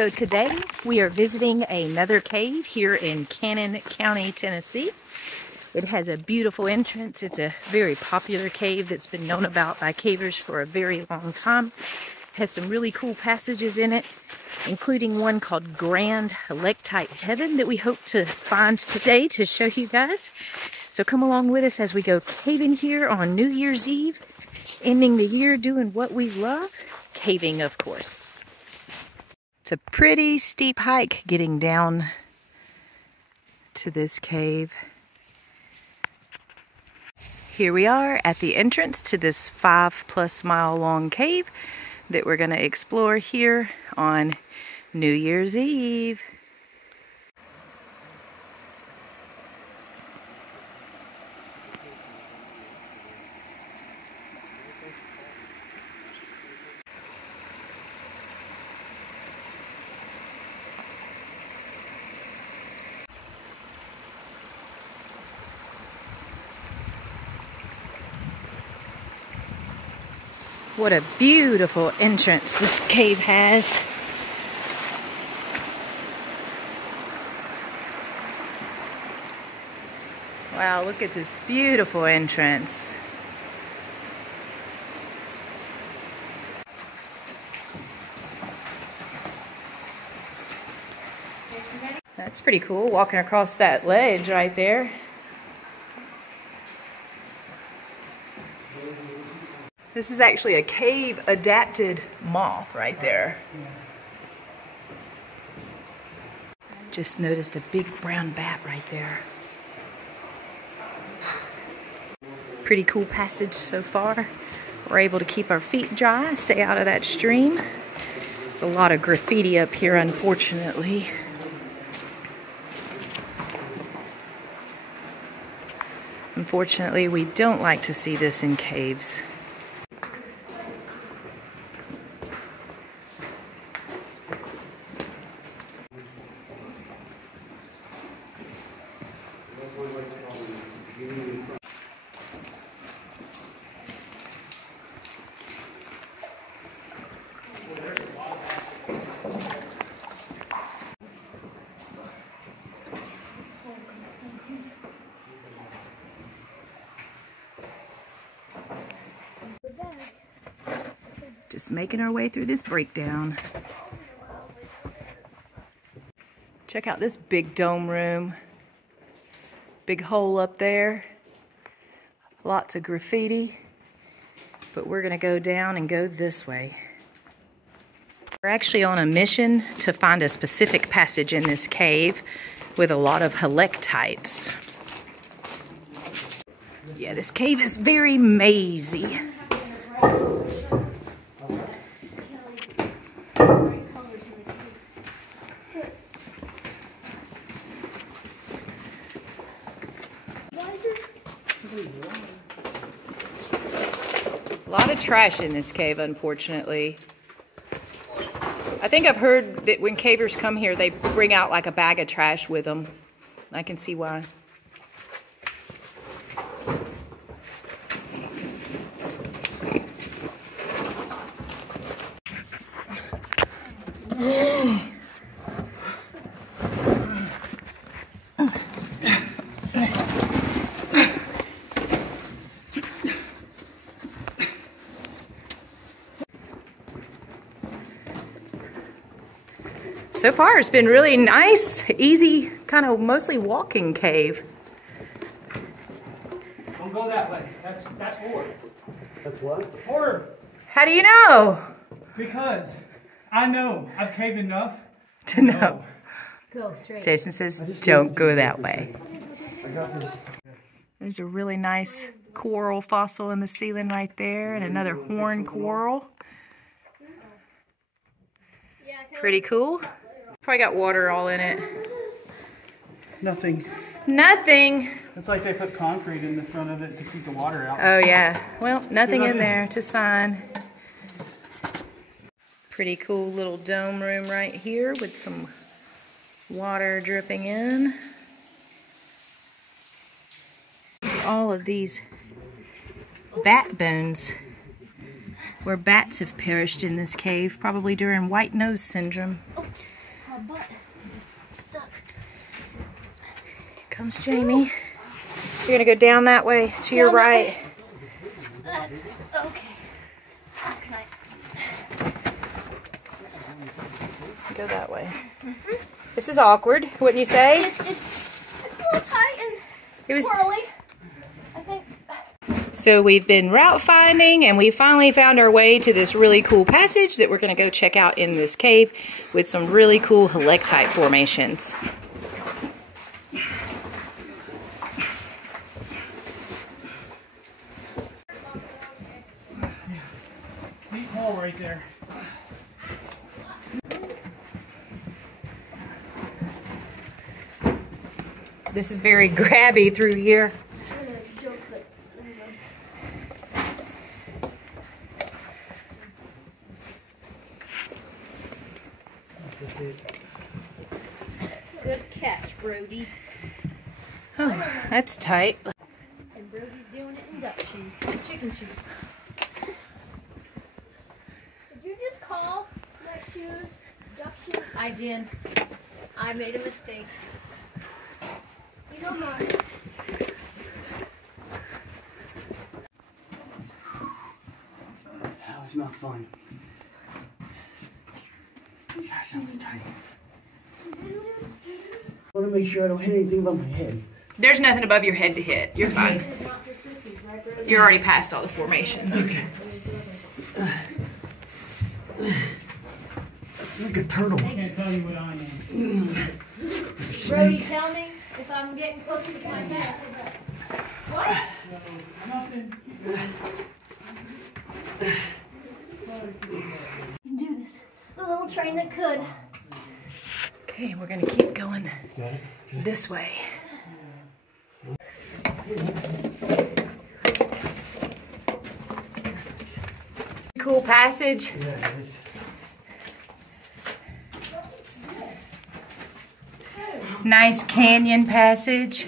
So today we are visiting another cave here in Cannon County, Tennessee. It has a beautiful entrance. It's a very popular cave that's been known about by cavers for a very long time. It has some really cool passages in it, including one called Grand Helectite Heaven that we hope to find today to show you guys. So come along with us as we go caving here on New Year's Eve, ending the year doing what we love, caving, of course. It's a pretty steep hike getting down to this cave. Here we are at the entrance to this 5+ mile long cave that we're going to explore here on New Year's Eve. What a beautiful entrance this cave has. Wow, look at this beautiful entrance. That's pretty cool, walking across that ledge right there. This is actually a cave-adapted moth right there. Just noticed a big brown bat right there. Pretty cool passage so far. We're able to keep our feet dry, stay out of that stream. There's a lot of graffiti up here, unfortunately. Unfortunately, we don't like to see this in caves. Just making our way through this breakdown. Check out this big dome room. Big hole up there. Lots of graffiti. But we're gonna go down and go this way. We're actually on a mission to find a specific passage in this cave with a lot of helectites. Yeah, this cave is very mazy. A lot of trash in this cave, unfortunately. I think I've heard that when cavers come here, they bring out like a bag of trash with them. I can see why. So far, it's been really nice, easy, kind of mostly walking cave. Don't go that way. That's horror. That's what? Horror. How do you know? Because I know I've caved enough To know. Go straight. Jason says, don't go that way. I got this. There's a really nice coral fossil in the ceiling right there, and another horn coral. Pretty cool. Probably got water all in it. Nothing. Nothing. It's like they put concrete in the front of it to keep the water out. Oh yeah. Well, nothing in there to sign. Pretty cool little dome room right here with some water dripping in. All of these bat bones where bats have perished in this cave, probably during white nose syndrome. My butt stuck. Here comes Jamie. You're gonna go down that way to your right. Okay. How can I? Go that way. This is awkward, wouldn't you say? It's a little tight and swirly, I think. So we've been route finding and we finally found our way to this really cool passage that we're going to go check out in this cave with some really cool helectite formations. Deep hole right there. This is very grabby through here. Good catch, Brody. Oh, that's tight. And Brody's doing it in duck shoes, chicken shoes. Did you just call my shoes duck shoes? I did. I made a mistake. You don't mind. That was not fun. Gosh, that was tight. I want to make sure I don't hit anything above my head. There's nothing above your head to hit. You're fine. You're already past all the formations. Okay. Like a turtle. I can't tell you what I am. Brody, tell me if I'm getting closer to my back. What? Nothing. You can do this. The little train that could. Okay, we're gonna keep going this way. Cool passage. Yeah, it is. Nice canyon passage.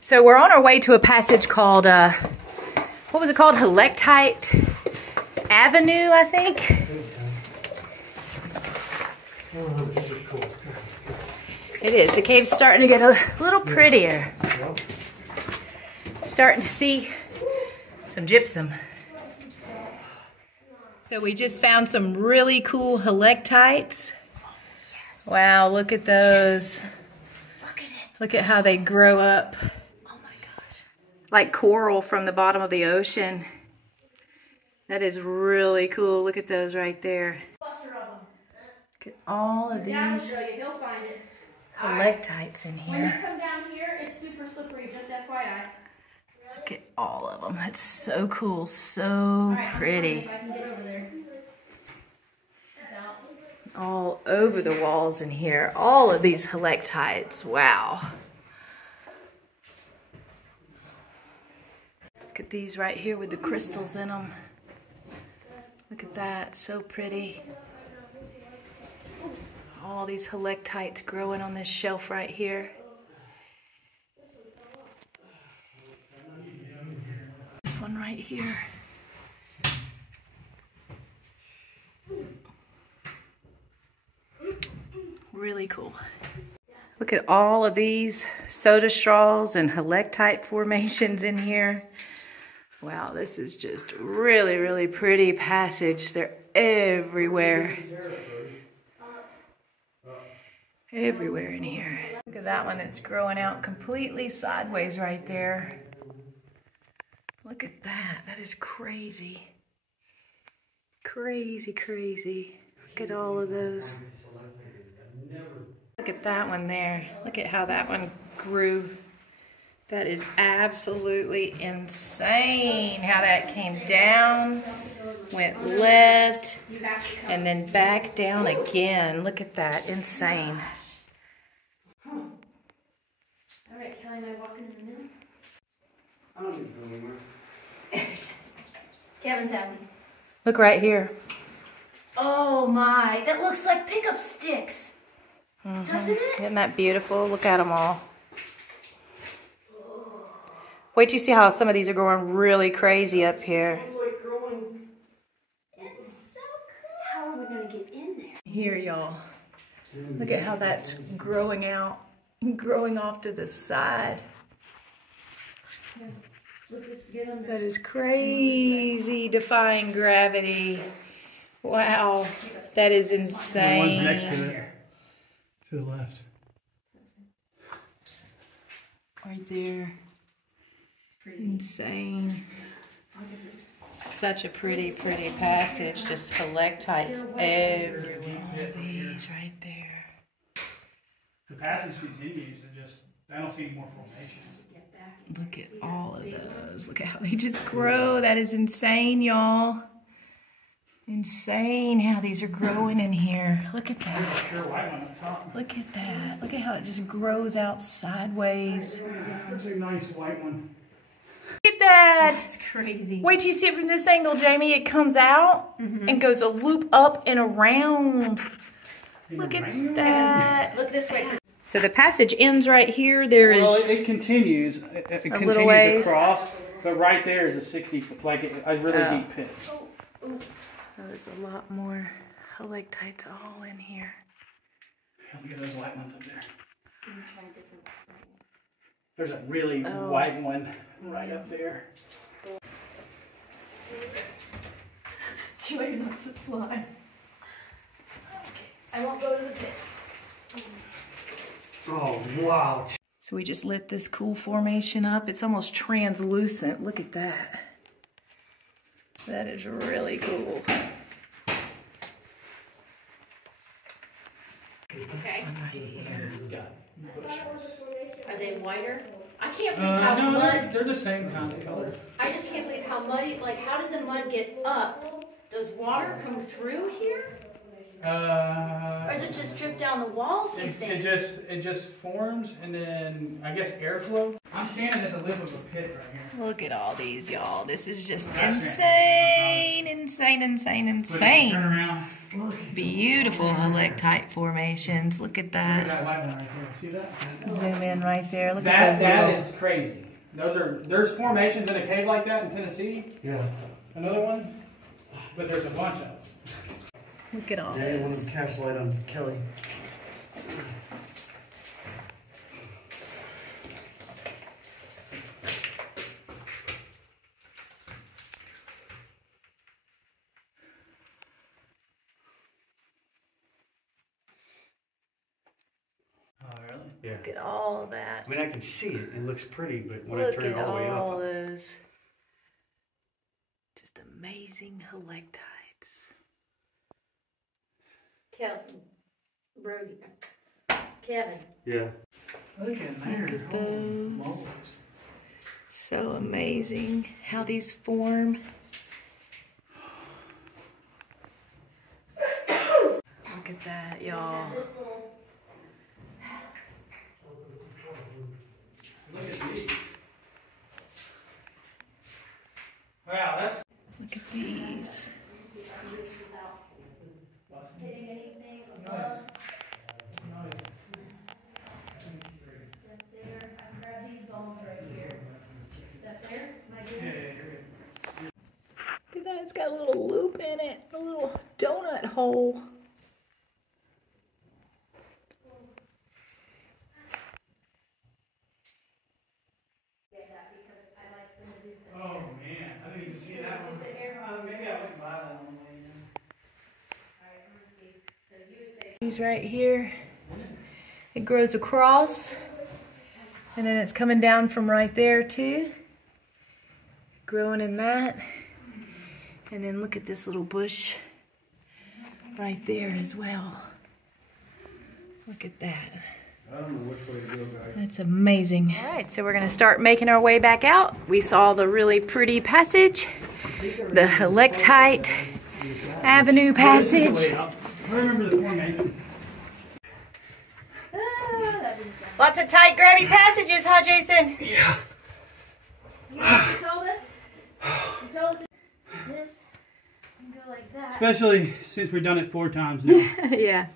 So we're on our way to a passage called, what was it called? Helectite Avenue, I think. Oh, this is cool. It is. The cave's starting to get a little prettier. Starting to see some gypsum. So we just found some really cool helectites. Wow, look at those. Look at it. Look at how they grow up. Oh my gosh. Like coral from the bottom of the ocean. That is really cool. Look at those right there. Cluster of them. Look at all of Dad will these show you. He'll find it. helectites in When you here. come down here, it's super slippery, just FYI. Look at all of them. That's so cool. So pretty. If I can get over there. All over the walls in here. All of these helectites. Wow. Look at these right here with the crystals in them. Look at that. So pretty. All these helectites growing on this shelf right here. This one right here. Really cool. Look at all of these soda straws and helectite formations in here. Wow, this is just really, really pretty passage. They're everywhere. Everywhere in here. Look at that one that's growing out completely sideways right there. Look at that. That is crazy. Crazy, crazy. Look at all of those. Look at that one there. Look at how that one grew. That is absolutely insane how that came down, went left, and then back down again. Look at that. Insane. All right, Kelly, am I walking in the middle? I don't need to go anywhere. Kevin's happy. Look right here. Oh my, that looks like pickup sticks. Doesn't it? Isn't that beautiful? Look at them all. Wait till you see how some of these are growing really crazy up here. It's like growing. It's so cool. How are we going to get in there? Here, y'all. Look at how that's growing out, growing off to the side. That is crazy, defying gravity. Wow, that is insane. The one's next to it, to the left. Right there. Insane. Such a pretty passage. Just helectites everywhere. These right there. The passage continues. I don't see any more formations. Look at all of those. Look at how they just grow. That is insane, y'all. Insane how these are growing in here. Look at that. Sure, white one up top. Look at that. Look at how it just grows out sideways. There's a nice white one. Look at that. It's crazy. Wait till you see it from this angle, Jamie. It comes out and goes a loop up and around. Look at that. Look this way. So the passage ends right here. There is it continues. It continues little ways across, but right there is a 60, like a really deep pit. there's a lot more helectites all in here. Look at those white ones up there. There's a really white one right up there. Trying not to slide. I won't go to the pit. Oh, wow. So we just lit this cool formation up. It's almost translucent. Look at that. That is really cool. Okay. Got Are they whiter? I can't believe how no, mud. they're the same kind of color. I just can't believe how muddy. Like, how did the mud get up? Does water come through here, or is it just drip down the walls? You think? It just forms, and then I guess airflow. I'm standing at the lip of a pit right here. Look at all these, y'all. This is just That's insane, insane. Turn around. Beautiful helectite formations. Look at Look at that. that white one right there. See that? Zoom in right there. Look That at those that little... is crazy. There's formations in a cave like that in Tennessee. Yeah. Another one, but there's a bunch of them. Look at all Daddy wanted this. to cast light on Kelly. Oh, really? Yeah. Look at all that. I mean, I can see it. It looks pretty, but when Look I turn at it all the way all up, those just amazing helectites. Kevin, Brody, Kevin. yeah. Look at there. Look at those. So amazing how these form. Look at that, y'all. This little. Look at these. Wow, that's. Look at these. Hitting anything above. Step there. I can grab these bones right here. Step there. Am I good? Look at that, it's got a little loop in it, a little donut hole. Oh man, I didn't even see that one. Maybe I went by that one. These right here, it grows across, and then it's coming down from right there too, growing in that, and then look at this little bush right there as well. Look at that. I don't know which way to go, guys. That's amazing. All right, so we're gonna start making our way back out. We saw the really pretty passage, the Helectite Avenue passage. I remember the formation. Lots of tight, grabby passages, huh, Jason? Yeah. You told us? You told us this and go like that. Especially since we've done it 4 times now. Yeah.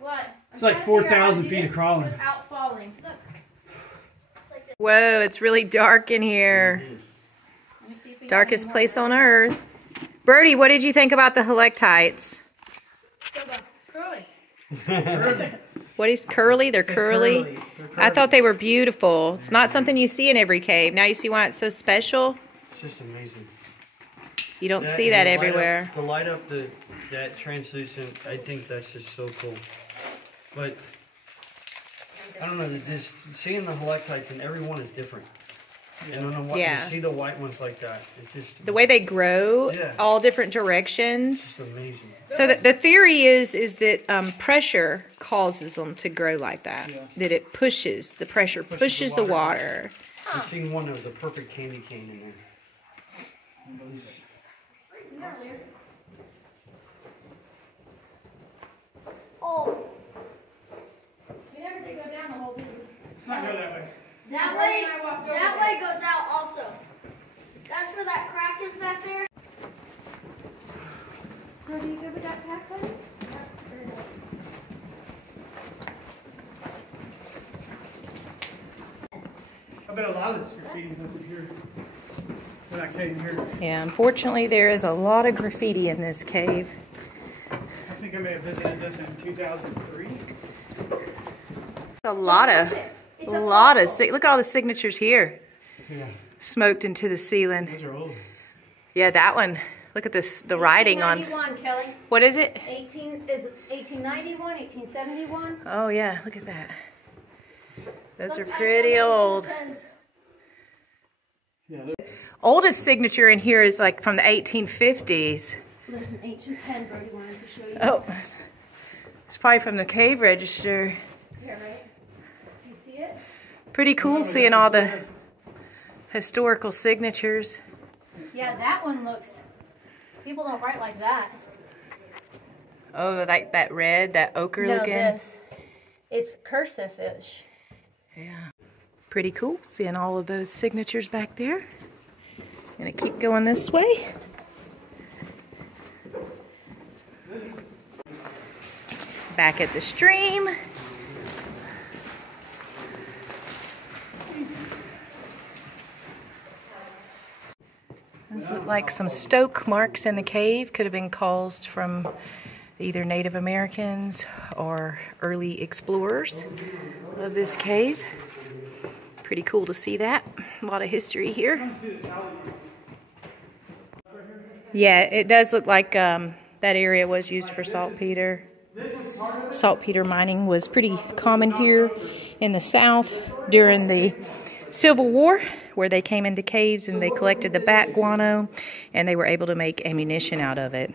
What? It's like 4,000 feet of crawling. Without falling. Look. Whoa, it's really dark in here. Let me see if we Darkest got any place more. on earth. Birdie, what did you think about the helectites? Curly. What is curly? They're curly. I thought they were beautiful. It's not something you see in every cave. Now you see why it's so special? It's just amazing. You don't see that everywhere. To light up that translucent, I think that's just so cool. But I don't know, just seeing the helectites and every one is different. And on the you see the white ones like that. It's just the way they grow, all different directions. It's amazing. So the theory is that pressure causes them to grow like that. Yeah. That it pushes, the pressure pushes the water. I've seen one that was a perfect candy cane in there. Oh. You never did go down the whole building. Let's not go that way. That way goes out also. That's where that crack is back there. Are you good with that pack, buddy? I bet a lot of this graffiti doesn't here. When I came here. Yeah, unfortunately there is a lot of graffiti in this cave. I think I may have visited this in 2003. A lot of look at all the signatures here. Yeah. Smoked into the ceiling. Those are old. Yeah, that one. Look at this, the writing on. 1891, Kelly. What is it? 1891, 1871. Oh yeah, look at that. Those are pretty old. Yeah. Oldest signature in here is like from the 1850s. There's an ancient pen Brody wanted to show you. Oh, it's probably from the cave register. Yeah, right. Do you see it? Pretty cool seeing all the historical signatures. Yeah, that one looks. People don't write like that. Oh, like that red, that ochre looking? This. It's cursive-ish. Yeah. Pretty cool seeing all of those signatures back there. Gonna keep going this way. Back at the stream. Those look like some stoke marks in the cave. Could have been caused from either Native Americans or early explorers of this cave. Pretty cool to see that. A lot of history here. Yeah, it does look like that area was used for saltpeter. Saltpeter mining was pretty common here in the South during the Civil War, where they came into caves and they collected the bat guano and they were able to make ammunition out of it.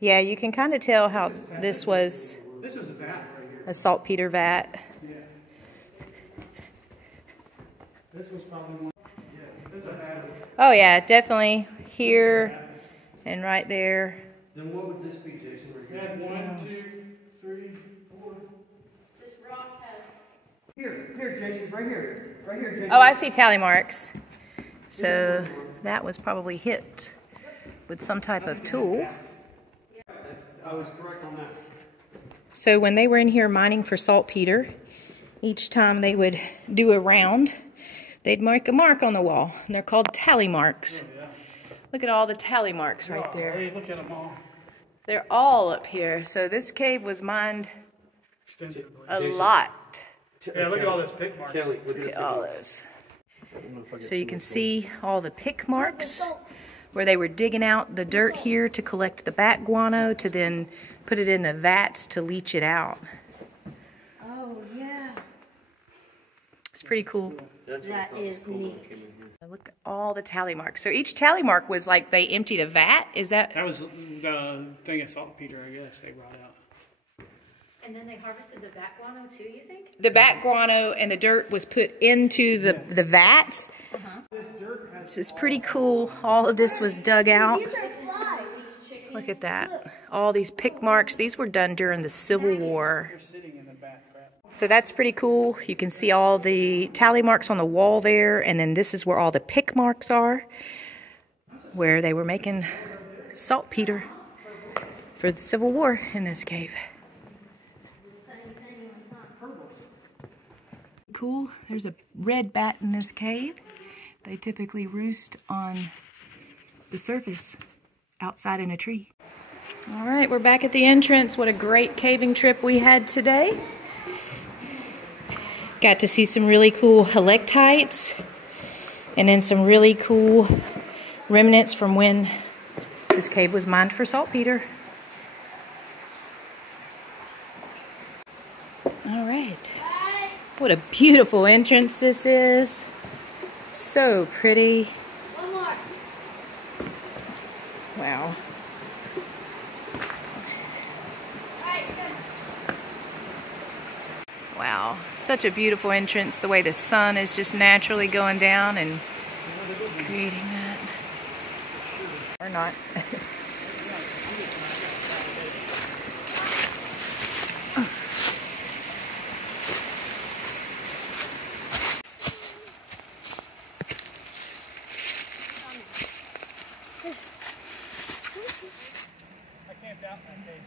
Yeah, you can kind of tell how this was a vat right here. A saltpeter vat. Yeah. This was probably one. Yeah, this is a vat. Oh yeah, definitely here and right there. Then what would this be, Jason? Yeah, 1, 2, 3, 4. This rock has. Here, Jason, right here. Right here, Jason. Oh, I see tally marks. So that was probably hit with some type of tool. I was correct on that. So when they were in here mining for saltpeter, each time they would do a round, they'd make a mark on the wall. And they're called tally marks. Oh, yeah. Look at all the tally marks right there. Hey, look at them all. They're all up here. So this cave was mined extensively. A lot. Yeah, look at all those pick marks. Look at all this. So you can see all the pick marks where they were digging out the dirt here to collect the bat guano to then put it in the vats to leach it out. Oh, yeah. It's pretty cool. That is neat. Look at all the tally marks. So each tally mark was like they emptied a vat? Is that? That was the thing of saltpeter, I guess, they brought out. And then they harvested the bat guano too, you think? The bat guano and the dirt was put into the vats. This is pretty cool. All of this was dug out. These are flies. Look at that. All these pick marks. These were done during the Civil War. So that's pretty cool. You can see all the tally marks on the wall there. And then this is where all the pick marks are, where they were making saltpeter for the Civil War in this cave. Cool. There's a red bat in this cave. They typically roost on the surface outside in a tree. All right, we're back at the entrance. What a great caving trip we had today. Got to see some really cool helectites and then some really cool remnants from when this cave was mined for saltpeter. All right. What a beautiful entrance this is. So pretty. One more. Wow. Wow, such a beautiful entrance, the way the sun is just naturally going down and creating that. Or not. I camped out in that case.